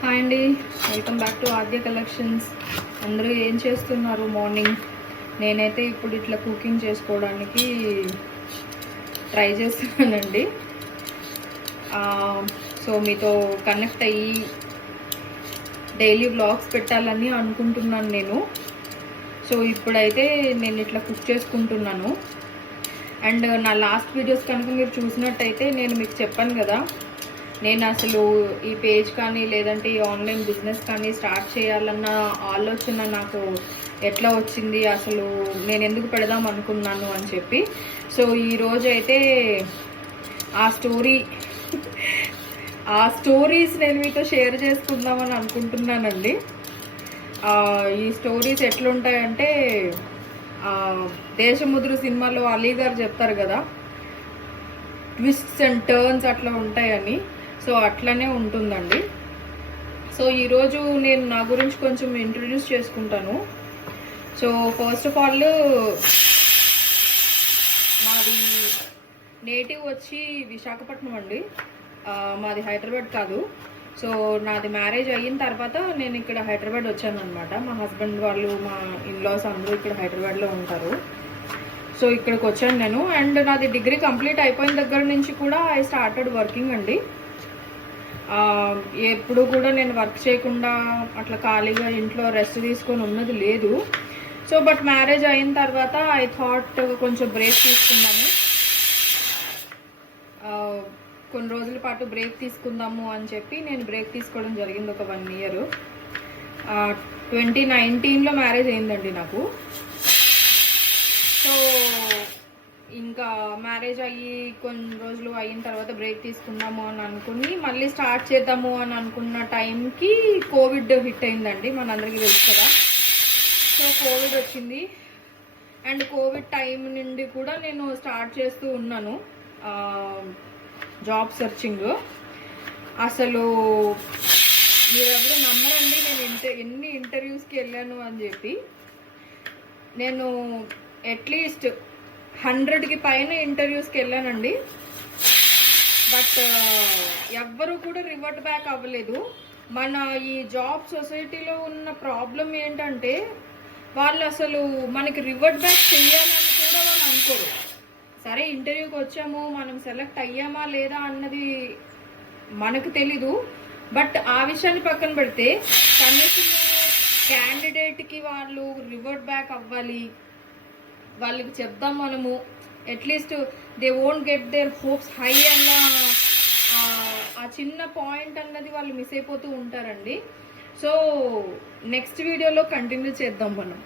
Hi అండి, welcome back to Aadya collections. అందరూ ఏం చేస్తున్నారు? మార్నింగ్ నేనైతే ఇప్పుడు ఇట్లా కుకింగ్ చేసుకోవడానికి ట్రై చేస్తున్నానండి. సో మీతో కనెక్ట్ అయ్యి డైలీ వ్లాగ్స్ పెట్టాలని అనుకుంటున్నాను నేను. సో ఇప్పుడైతే నేను ఇట్లా కుక్ చేసుకుంటున్నాను. అండ్ నా లాస్ట్ వీడియోస్ కనుక మీరు చూసినట్టయితే నేను మీకు చెప్పాను కదా, నేను అసలు ఈ పేజ్ కానీ లేదంటే ఈ ఆన్లైన్ బిజినెస్ కానీ స్టార్ట్ చేయాలన్న ఆలోచన నాకు ఎట్లా వచ్చింది, అసలు నేను ఎందుకు పెడదాం అనుకున్నాను అని చెప్పి. సో ఈరోజు అయితే ఆ స్టోరీస్ నేను మీతో షేర్ చేసుకుందామని అనుకుంటున్నానండి. ఈ స్టోరీస్ ఎట్లుంటాయంటే దేశముద్రు సినిమాలో అలీ గారు చెప్తారు కదా, ట్విస్ట్స్ అండ్ టర్న్స్ అట్లా ఉంటాయని. సో అట్లనే ఉంటుందండి. సో ఈరోజు నేను నా గురించి కొంచెం ఇంట్రడ్యూస్ చేసుకుంటాను. సో ఫస్ట్ ఆఫ్ ఆల్ మాది నేటివ్ వచ్చి విశాఖపట్నం అండి, మాది హైదరాబాద్ కాదు. సో నాది మ్యారేజ్ అయిన తర్వాత నేను ఇక్కడ హైదరాబాద్ వచ్చాను అనమాట. మా హస్బెండ్ వాళ్ళు, మా ఇన్లాస్ అందరూ ఇక్కడ హైదరాబాద్లో ఉంటారు. సో ఇక్కడికి వచ్చాను నేను. అండ్ నాది డిగ్రీ కంప్లీట్ అయిపోయిన దగ్గర నుంచి కూడా ఐ స్టార్టెడ్ వర్కింగ్ అండి. ఎప్పుడు కూడా నేను వర్క్ చేయకుండా అట్లా ఖాళీగా ఇంట్లో రెస్ట్ తీసుకొని ఉన్నది లేదు. సో బట్ మ్యారేజ్ అయిన తర్వాత ఐ థాట్ కొంచెం బ్రేక్ తీసుకుందాము, కొన్ని రోజుల పాటు బ్రేక్ తీసుకుందాము అని చెప్పి నేను బ్రేక్ తీసుకోవడం జరిగింది. ఒక 1 ఇయర్ 2019లో మ్యారేజ్ అయిందండి నాకు. సో ఇంకా మ్యారేజ్ అయ్యి కొన్ని రోజులు అయిన తర్వాత బ్రేక్ తీసుకుందాము అని అనుకుని మళ్ళీ స్టార్ట్ చేద్దాము అని అనుకున్న టైంకి కోవిడ్ హిట్ అయిందండి, మనందరికీ తెలుసు కదా. సో కోవిడ్ వచ్చింది. అండ్ కోవిడ్ టైం నుండి కూడా నేను స్టార్ట్ చేస్తూ ఉన్నాను జాబ్ సెర్చింగ్. అసలు మీరెవరు నమ్మరండి, నేను ఎన్ని ఇంటర్వ్యూస్కి వెళ్ళాను అని చెప్పి. నేను అట్లీస్ట్ 100కి పైన ఇంటర్వ్యూస్కి వెళ్ళానండి. బట్ ఎవ్వరూ కూడా రివర్ట్ బ్యాక్ అవ్వలేదు. మన ఈ జాబ్ సొసైటీలో ఉన్న ప్రాబ్లం ఏంటంటే వాళ్ళు అసలు మనకి రివర్ట్ బ్యాక్ చెయ్యాలని కూడా వాళ్ళు అనుకోరు. సరే ఇంటర్వ్యూకి వచ్చాము, మనం సెలెక్ట్ అయ్యామా లేదా అన్నది మనకు తెలీదు. బట్ ఆ విషయాన్ని పక్కన పెడితే కనీసం క్యాండిడేట్కి వాళ్ళు రివర్ట్ బ్యాక్ అవ్వాలి, వాళ్ళకి చెప్దాం మనము, at least they won't get their hopes high అన్న ఆ చిన్న పాయింట్ అన్నది వాళ్ళు మిస్ అయిపోతూ ఉంటారండి. సో నెక్స్ట్ వీడియోలో కంటిన్యూ చేద్దాం మనం.